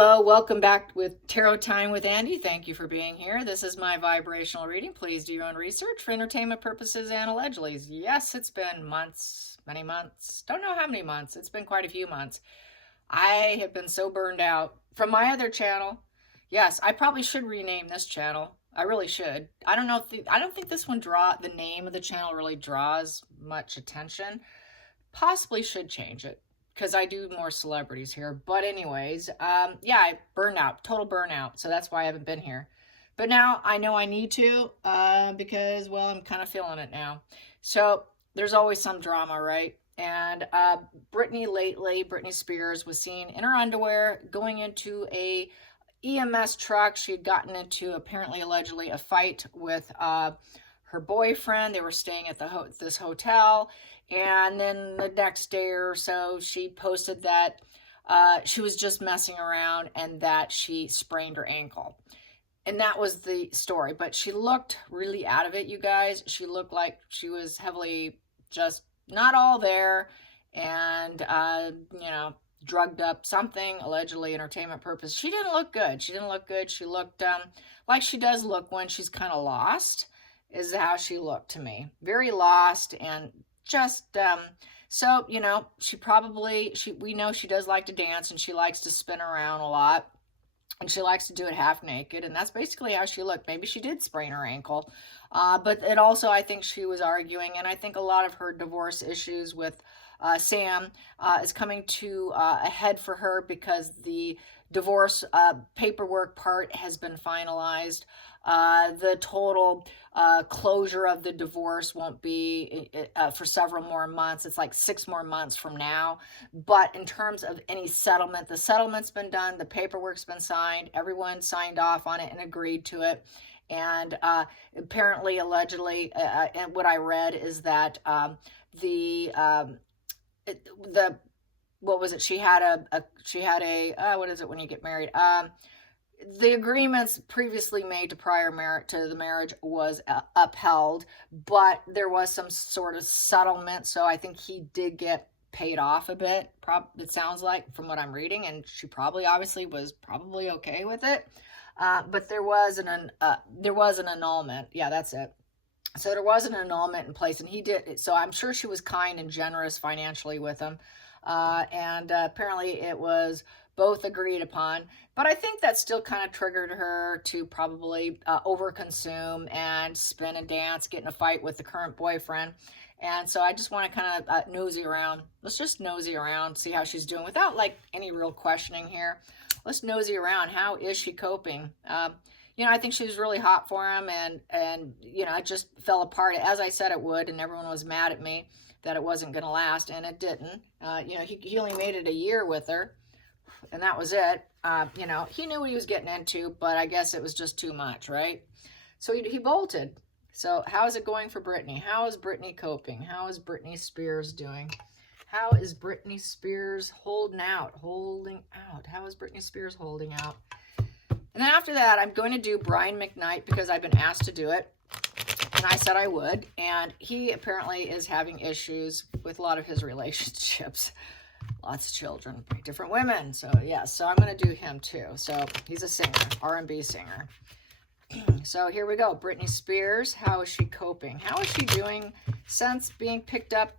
Hello, welcome back with Tarot Time with Andy. Thank you for being here. This is my vibrational reading. Please do your own research for entertainment purposes and allegedly. Yes, it's been months, many months. Don't know how many months. It's been quite a few months. I have been so burned out from my other channel. Yes, I probably should rename this channel. I really should. I don't know if I don't think this one the name of the channel really draws much attention. Possibly should change it, because I do more celebrities here. But anyways, yeah, I burned out, total burnout. So that's why I haven't been here. But now I know I need to, because, well, I'm kind of feeling it now. So there's always some drama, right? And Brittany Spears was seen in her underwear going into a EMS truck. She had gotten into, apparently, allegedly, a fight with her boyfriend. They were staying at this hotel. And then the next day or so, she posted that she was just messing around and that she sprained her ankle. And that was the story. But she looked really out of it, you guys. She looked like she was heavily just not all there and, drugged up, something, allegedly entertainment purpose. She didn't look good. She didn't look good. She looked like she does look when she's kind of lost, is how she looked to me. Very lost and just so we know she does like to dance and she likes to spin around a lot and she likes to do it half naked, and that's basically how she looked. Maybe she did sprain her ankle, but it also, I think she was arguing, and I think a lot of her divorce issues with Sam is coming to a head for her because the divorce paperwork part has been finalized. The total closure of the divorce won't be for several more months. It's like 6 more months from now. But in terms of any settlement, the settlement's been done. The paperwork's been signed. Everyone signed off on it and agreed to it. And apparently, allegedly, and what I read is that what was it? She had a what is it when you get married? The agreements previously made to the marriage was upheld, but there was some sort of settlement. So I think he did get paid off a bit. It sounds like, from what I'm reading, and she obviously was probably okay with it. But there was an annulment. Yeah, that's it. So there was an annulment in place, and he did. So I'm sure she was kind and generous financially with him. And apparently it was both agreed upon, but I think that still kind of triggered her to probably overconsume and spin and dance, get in a fight with the current boyfriend. And so I just want to kind of nosy around. Let's just nosy around, see how she's doing without like any real questioning here. Let's nosy around. How is she coping? I think she was really hot for him, and it just fell apart as I said it would, and everyone was mad at me that it wasn't going to last, and it didn't. He only made it a year with her, and that was it. He knew what he was getting into, but I guess it was just too much, right? So he bolted. So how is it going for Brittany? How is Brittany coping? How is Brittany Spears doing? How is Brittany Spears holding out? How is Brittany Spears holding out? And then after that, I'm going to do Brian McKnight because I've been asked to do it. And I said I would. And he apparently is having issues with a lot of his relationships. Lots of children, different women. So, yeah, so I'm going to do him too. So he's a singer, R&B singer. So here we go. Brittany Spears, how is she coping? How is she doing since being picked up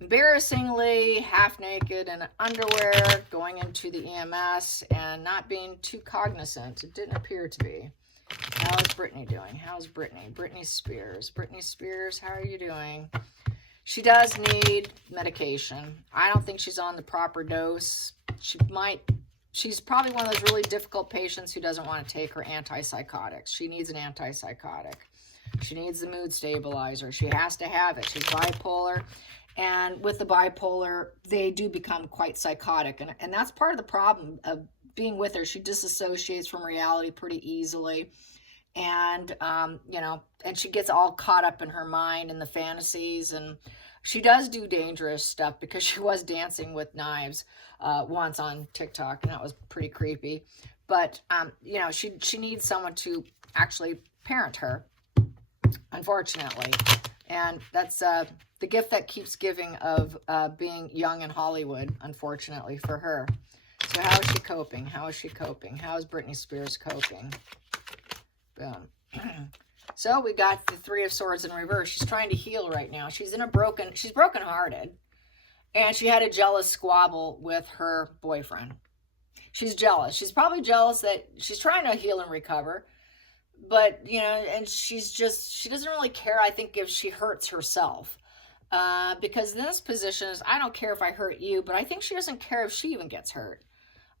embarrassingly half naked in underwear, going into the EMS and not being too cognizant? It didn't appear to be. How is Brittany doing? How's Brittany? Brittany Spears. Brittany Spears, how are you doing? She does need medication. I don't think she's on the proper dose. She's probably one of those really difficult patients who doesn't want to take her antipsychotics. She needs an antipsychotic. She needs the mood stabilizer. She has to have it. She's bipolar. And with the bipolar, they do become quite psychotic. And that's part of the problem of being with her. She disassociates from reality pretty easily. And, and she gets all caught up in her mind and the fantasies. And she does do dangerous stuff because she was dancing with knives once on TikTok. And that was pretty creepy. But, she needs someone to actually parent her, unfortunately. And that's the gift that keeps giving of being young in Hollywood, unfortunately, for her. So how is she coping? How is she coping? How is Brittany Spears coping? Boom. So we got the Three of Swords in reverse. She's trying to heal right now. She's brokenhearted. And she had a jealous squabble with her boyfriend. She's jealous. She's probably jealous that she's trying to heal and recover. But, you know, and she doesn't really care, I think, if she hurts herself. Because in this position is, I don't care if I hurt you, but I think she doesn't care if she even gets hurt.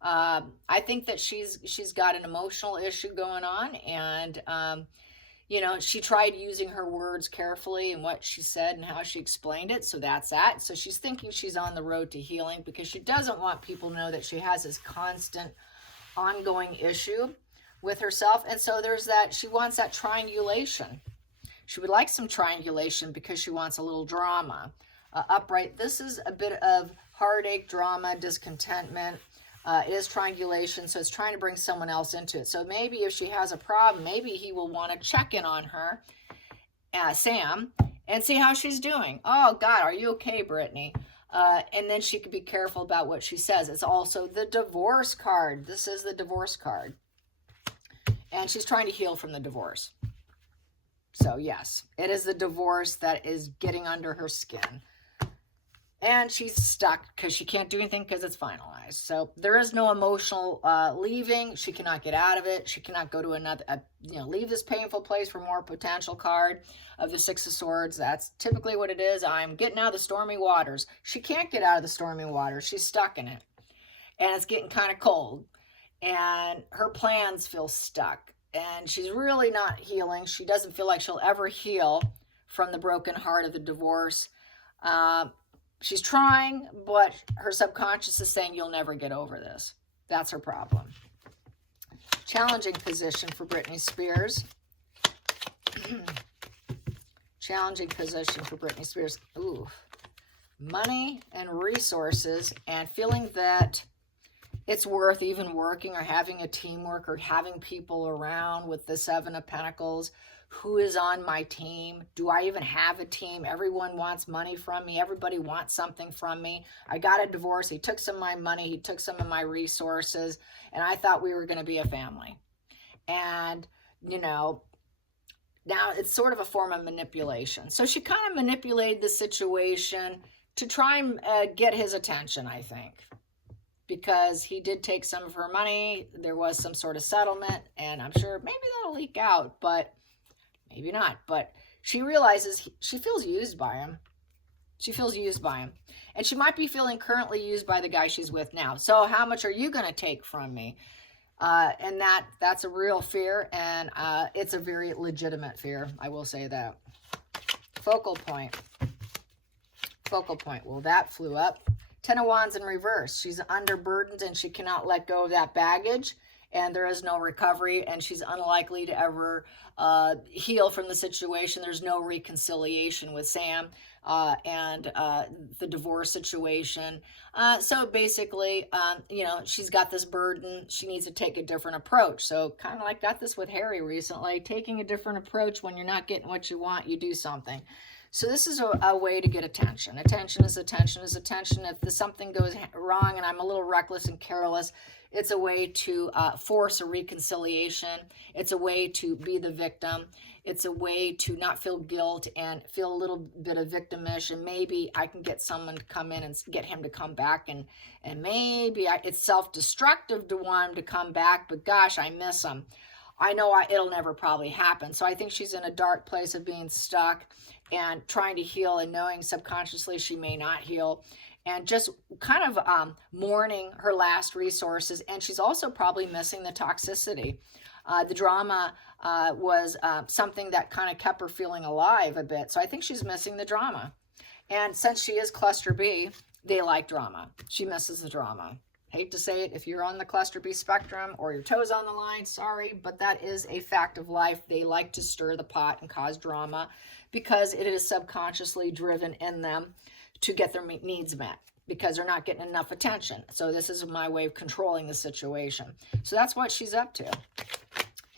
I think that she's got an emotional issue going on, and you know, she tried using her words carefully and what she said and how she explained it. So that's that. So she's thinking she's on the road to healing because she doesn't want people to know that she has this constant ongoing issue with herself. And so there's that, she wants that triangulation. She would like some triangulation because she wants a little drama. Upright, this is a bit of heartache, drama, discontentment. It is triangulation, so it's trying to bring someone else into it. So maybe if she has a problem, maybe he will want to check in on her, Sam, and see how she's doing. Oh, God, are you okay, Brittany? And then she could be careful about what she says. It's also the divorce card. This is the divorce card. And she's trying to heal from the divorce. So, yes, it is the divorce that is getting under her skin. And she's stuck because she can't do anything because it's finalized. So there is no emotional leaving. She cannot get out of it. She cannot go to another, leave this painful place for more potential card of the Six of Swords. That's typically what it is. I'm getting out of the stormy waters. She can't get out of the stormy waters. She's stuck in it. And it's getting kind of cold. And her plans feel stuck. And she's really not healing. She doesn't feel like she'll ever heal from the broken heart of the divorce. She's trying, but her subconscious is saying, you'll never get over this. That's her problem. Challenging position for Brittany Spears. Challenging position for Brittany Spears. Ooh. Money and resources, and feeling that it's worth even working or having a teamwork or having people around with the Seven of Pentacles. Who is on my team? Do I even have a team? Everyone wants money from me. Everybody wants something from me. I got a divorce. He took some of my money. He took some of my resources. And I thought we were going to be a family. And, you know, now it's sort of a form of manipulation. So she kind of manipulated the situation to try and get his attention, I think. Because he did take some of her money. There was some sort of settlement. And I'm sure maybe that'll leak out. But maybe not, but she realizes she feels used by him. She feels used by him. And she might be feeling currently used by the guy she's with now. So how much are you going to take from me? And that's a real fear, and it's a very legitimate fear. I will say that. Focal point. Focal point. Well, that flew up. Ten of Wands in reverse. She's underburdened, and she cannot let go of that baggage. And there is no recovery, and she's unlikely to ever heal from the situation. There's no reconciliation with Sam and the divorce situation. So basically, she's got this burden. She needs to take a different approach. So kind of like got this with Harry recently, taking a different approach. When you're not getting what you want, you do something. So this is a way to get attention. Attention is attention is attention. If something goes wrong and I'm a little reckless and careless, it's a way to force a reconciliation. It's a way to be the victim. It's a way to not feel guilt and feel a little bit of victimish. And maybe I can get someone to come in and get him to come back. And maybe it's self-destructive to want him to come back. But gosh, I miss him. I know it'll never probably happen. So I think she's in a dark place of being stuck and trying to heal and knowing subconsciously she may not heal. And just kind of mourning her last resources. And she's also probably missing the toxicity. The drama was something that kind of kept her feeling alive a bit. So I think she's missing the drama. And since she is cluster B, they like drama. She misses the drama. Hate to say it, if you're on the cluster B spectrum or your toes on the line, sorry, but that is a fact of life. They like to stir the pot and cause drama because it is subconsciously driven in them to get their needs met because they're not getting enough attention. So this is my way of controlling the situation. So that's what she's up to.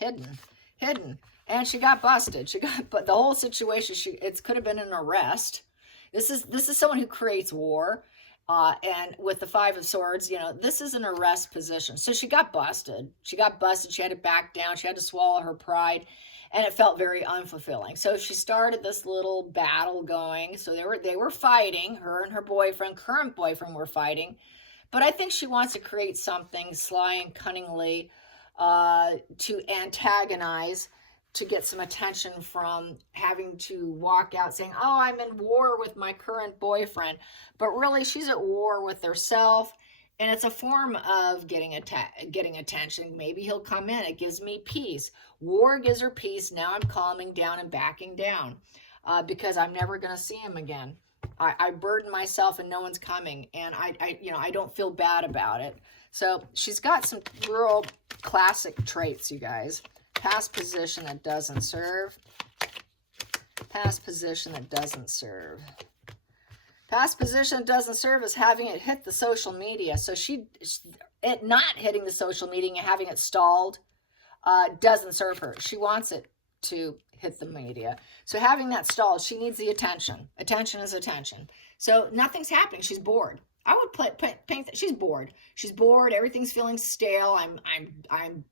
Hidden. And she got busted. But the whole situation, it could have been an arrest. This is someone who creates war. And with the Five of Swords, you know, this is an arrest position. So she got busted. She got busted. She had to back down. She had to swallow her pride. And it felt very unfulfilling. So she started this little battle going. So they were fighting. Her and her boyfriend, current boyfriend, were fighting. But I think she wants to create something sly and cunningly to antagonize, to get some attention from having to walk out saying, oh, I'm in war with my current boyfriend. But really, she's at war with herself. And it's a form of getting attention. Maybe he'll come in. It gives me peace. War gives her peace. Now I'm calming down and backing down because I'm never going to see him again. I burden myself and no one's coming. And I don't feel bad about it. So she's got some real classic traits, you guys. Past position that doesn't serve. Past position that doesn't serve. Past position that doesn't serve is having it hit the social media. So it not hitting the social media and having it stalled doesn't serve her. She wants it to hit the media. So having that stalled, she needs the attention. Attention is attention. So nothing's happening. She's bored. I would paint that she's bored. She's bored. Everything's feeling stale. I'm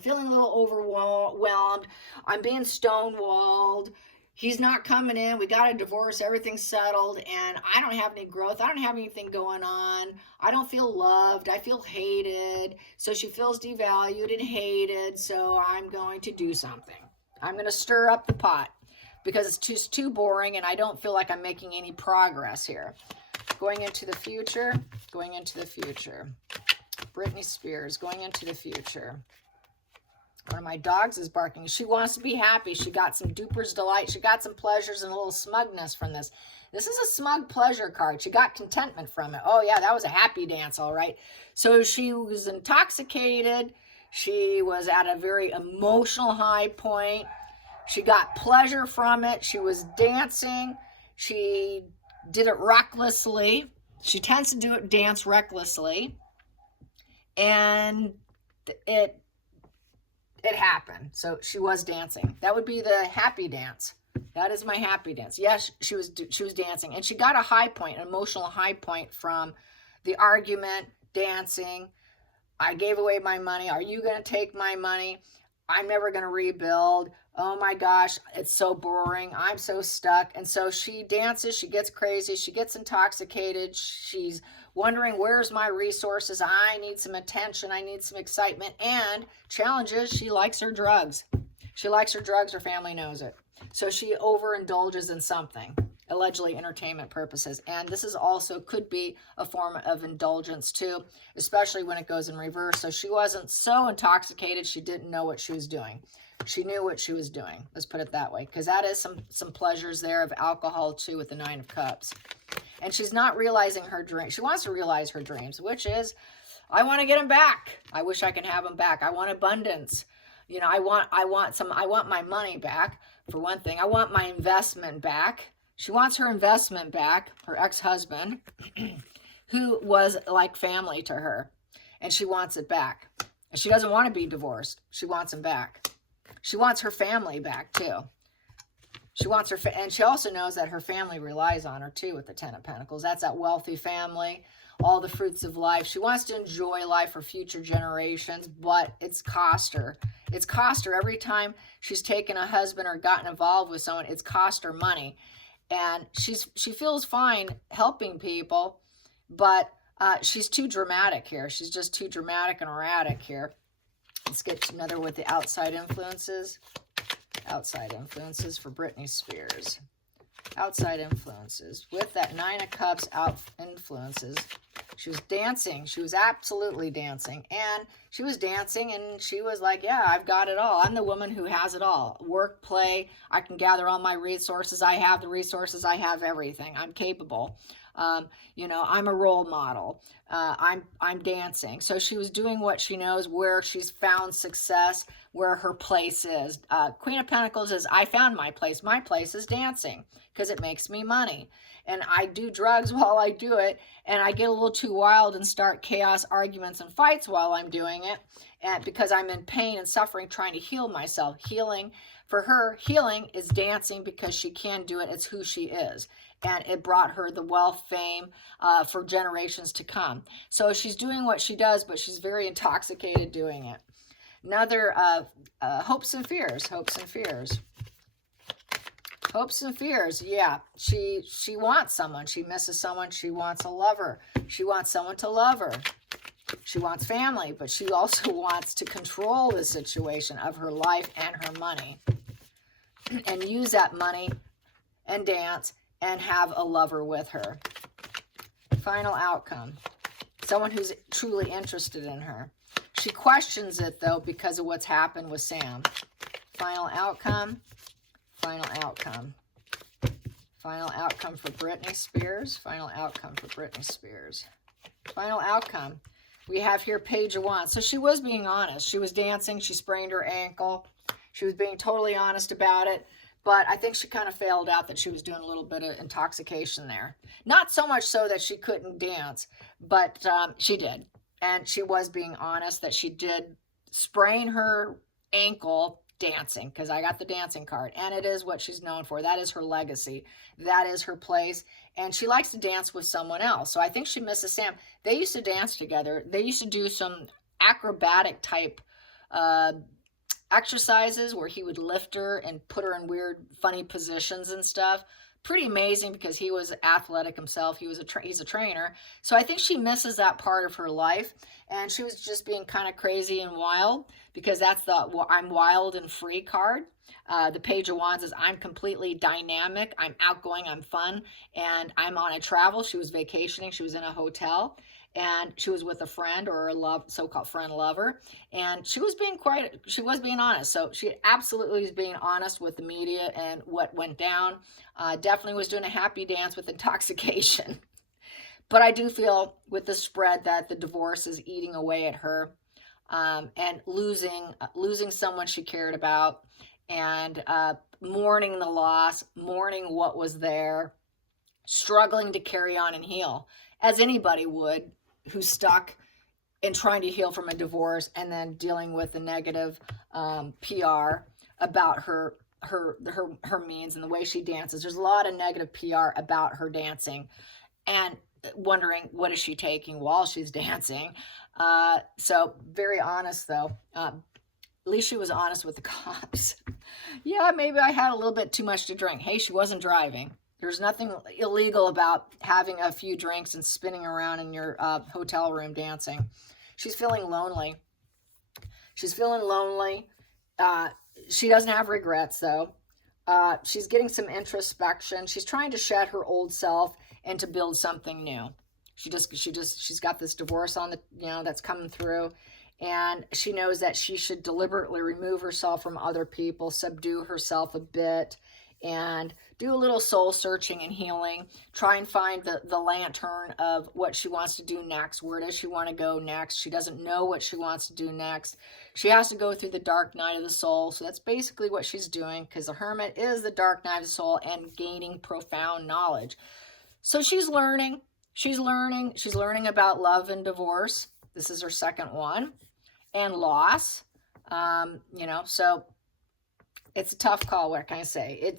feeling a little overwhelmed. I'm being stonewalled. He's not coming in. We got a divorce. Everything's settled. And I don't have any growth. I don't have anything going on. I don't feel loved. I feel hated. So she feels devalued and hated. So I'm going to do something. I'm going to stir up the pot because it's just too boring and I don't feel like I'm making any progress here. Going into the future. Brittany Spears, going into the future. One of my dogs is barking. She wants to be happy. She got some duper's delight. She got some pleasures and a little smugness from this. This is a smug pleasure card. She got contentment from it. Oh, yeah, that was a happy dance, all right. So she was intoxicated. She was at a very emotional high point. She got pleasure from it. She was dancing. She did it recklessly. She tends to dance recklessly. And it happened. So she was dancing. That would be the happy dance. That is my happy dance. Yes, she was dancing. And she got a high point, an emotional high point from the argument, dancing. I gave away my money. Are you going to take my money? I'm never going to rebuild. Oh my gosh, it's so boring. I'm so stuck. And so she dances, she gets crazy, she gets intoxicated. She's wondering, where's my resources? I need some attention. I need some excitement. And challenge is, she likes her drugs. She likes her drugs. Her family knows it. So she overindulges in something, allegedly entertainment purposes. And this is also could be a form of indulgence too, especially when it goes in reverse. So she wasn't so intoxicated, she didn't know what she was doing. She knew what she was doing. Let's put it that way. Because that is some pleasures there of alcohol too with the Nine of Cups. And she's not realizing her dream. She wants to realize her dreams, which is, I want to get them back. I wish I can have them back. I want abundance. You know, I want my money back, for one thing. I want my investment back. She wants her investment back, her ex-husband, who was like family to her. And she wants it back. And she doesn't want to be divorced. She wants him back. She wants her family back too. She wants and she also knows that her family relies on her too with the Ten of Pentacles. That's that wealthy family, all the fruits of life. She wants to enjoy life for future generations, but it's cost her. It's cost her every time she's taken a husband or gotten involved with someone. It's cost her money. And she feels fine helping people, but she's too dramatic here. She's just too dramatic and erratic here. Let's get another with the outside influences. Outside influences for Brittany Spears. Outside influences. With that Nine of Cups out influences. She was dancing. She was absolutely dancing. And she was dancing and she was like, yeah, I've got it all. I'm the woman who has it all. Work, play. I can gather all my resources. I have the resources. I have everything. I'm capable. You know, I'm a role model. I'm dancing. So she was doing what she knows, where she's found success, where her place is. Queen of Pentacles is, I found my place. My place is dancing because it makes me money. And I do drugs while I do it. And I get a little too wild and start chaos, arguments, and fights while I'm doing it. And because I'm in pain and suffering, trying to heal myself. Healing, for her, healing is dancing because she can do it. It's who she is. and it brought her the wealth, fame for generations to come. So she's doing what she does, but she's very intoxicated doing it. Another hopes and fears, hopes and fears. Hopes and fears, yeah. She wants someone. She misses someone. She wants a lover. She wants someone to love her. She wants family, but she also wants to control the situation of her life and her money and use that money and dance and have a lover with her. Final outcome. Someone who's truly interested in her. She questions it, though, because of what's happened with Sam. Final outcome. Final outcome. Final outcome for Brittany Spears. Final outcome for Brittany Spears. Final outcome. We have here Page of Wands. So she was being honest. She was dancing. She sprained her ankle. She was being totally honest about it. But I think she kind of failed out that she was doing a little bit of intoxication there. Not so much so that she couldn't dance, but she did. And she was being honest that she did sprain her ankle dancing, because I got the dancing card, and it is what she's known for. That is her legacy. That is her place, and she likes to dance with someone else. So I think she misses Sam. They used to dance together. They used to do some acrobatic type exercises where he would lift her and put her in weird, funny positions and stuff. Pretty amazing, because he was athletic himself. He's a trainer. So I think she misses that part of her life, and she was just being kind of crazy and wild, because that's the I'm wild and free card. The Page of Wands is I'm completely dynamic, I'm outgoing, I'm fun, and I'm on a travel. She was vacationing. She was in a hotel, and she was with a friend, or a so-called friend lover, and she was being honest. So she absolutely was being honest with the media and what went down. Definitely was doing a happy dance with intoxication. But I do feel with the spread that the divorce is eating away at her, and losing someone she cared about, and mourning the loss, mourning what was there, struggling to carry on and heal, as anybody would who's stuck in trying to heal from a divorce, and then dealing with the negative PR about her means and the way she dances. There's a lot of negative PR about her dancing, and wondering what is she taking while she's dancing. So very honest, though. At least she was honest with the cops. Yeah, maybe I had a little bit too much to drink. Hey, she wasn't driving. There's nothing illegal about having a few drinks and spinning around in your hotel room dancing. She's feeling lonely. She's feeling lonely. She doesn't have regrets, though. She's getting some introspection. She's trying to shed her old self and to build something new. She's got this divorce on that's coming through, and she knows that she should deliberately remove herself from other people, subdue herself a bit, and do a little soul searching and healing. Try and find the lantern of what she wants to do next. Where does she want to go next? She doesn't know what she wants to do next. She has to go through the dark night of the soul. So that's basically what she's doing, because the Hermit is the dark night of the soul and gaining profound knowledge. So she's learning. She's learning about love and divorce. This is her second one. And loss. So it's a tough call. What can I say?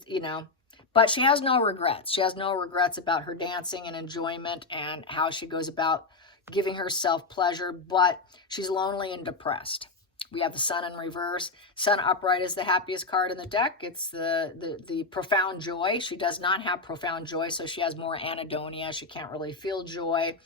But she has no regrets. She has no regrets about her dancing and enjoyment and how she goes about giving herself pleasure, but she's lonely and depressed. We have the Sun in reverse. Sun upright is the happiest card in the deck. It's the profound joy. She does not have profound joy, so she has more anhedonia. She can't really feel joy.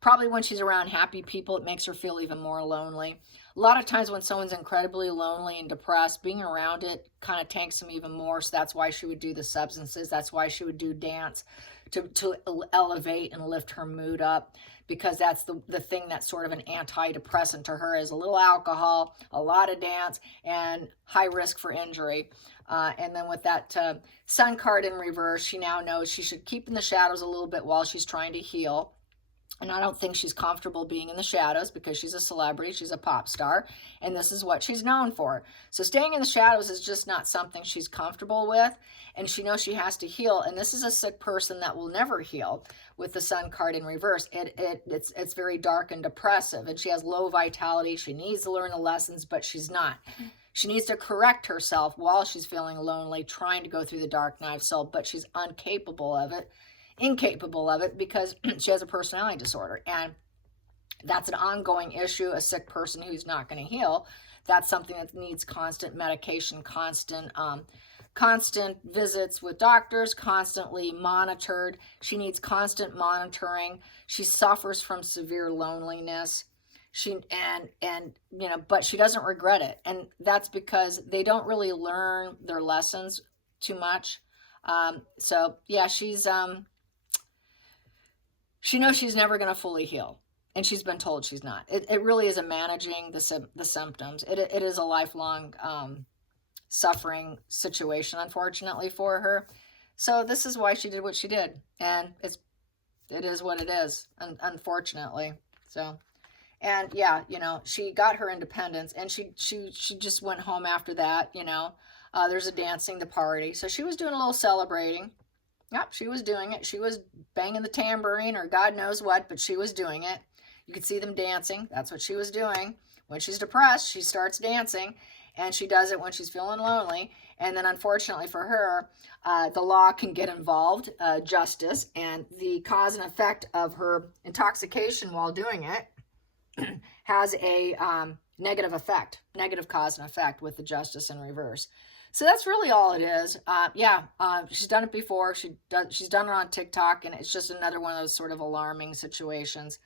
Probably when she's around happy people, it makes her feel even more lonely. A lot of times when someone's incredibly lonely and depressed, being around it kind of tanks them even more. So that's why she would do the substances. That's why she would do dance to elevate and lift her mood up, because that's the thing that's sort of an antidepressant to her, is a little alcohol, a lot of dance, and high risk for injury. And then with that Sun card in reverse, she now knows she should keep in the shadows a little bit while she's trying to heal. And I don't think she's comfortable being in the shadows, because she's a celebrity, she's a pop star, and this is what she's known for. So staying in the shadows is just not something she's comfortable with, and she knows she has to heal. And this is a sick person that will never heal with the Sun card in reverse. It's very dark and depressive, and she has low vitality. She needs to learn the lessons, but she's not. She needs to correct herself while she's feeling lonely, trying to go through the dark night of soul, but she's incapable of it because she has a personality disorder. And that's an ongoing issue, a sick person who's not going to heal. That's something that needs constant medication, constant visits with doctors, constantly monitored. She needs constant monitoring. She suffers from severe loneliness. But she doesn't regret it. And that's because they don't really learn their lessons too much. So yeah, she knows she's never going to fully heal. And she's been told she's not. It really is a managing the symptoms. It is a lifelong suffering situation, unfortunately, for her. So this is why she did what she did, and it is what it is, unfortunately. So, and yeah, she got her independence, and she just went home after that. There's a dancing, the party, so she was doing a little celebrating. Yep, she was doing it. She was banging the tambourine or God knows what, but she was doing it. You could see them dancing. That's what she was doing. When she's depressed, she starts dancing, and she does it when she's feeling lonely. And then unfortunately for her, the law can get involved, justice, and the cause and effect of her intoxication while doing it has a negative cause and effect with the justice in reverse. So that's really all it is. She's done it before. She's done it on TikTok, and it's just another one of those sort of alarming situations.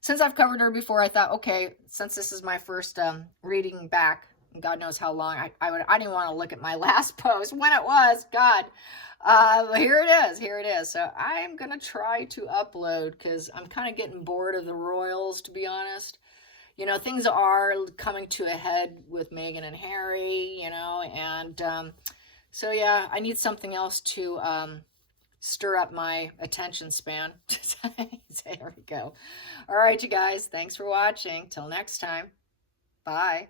Since I've covered her before, I thought, okay, since this is my first reading back, God knows how long, I didn't want to look at my last post when it was, God. Here it is. So I'm going to try to upload because I'm kind of getting bored of the royals, to be honest. Things are coming to a head with Meghan and Harry, and so yeah, I need something else to stir up my attention span. There we go. All right, you guys, thanks for watching. Till next time. Bye.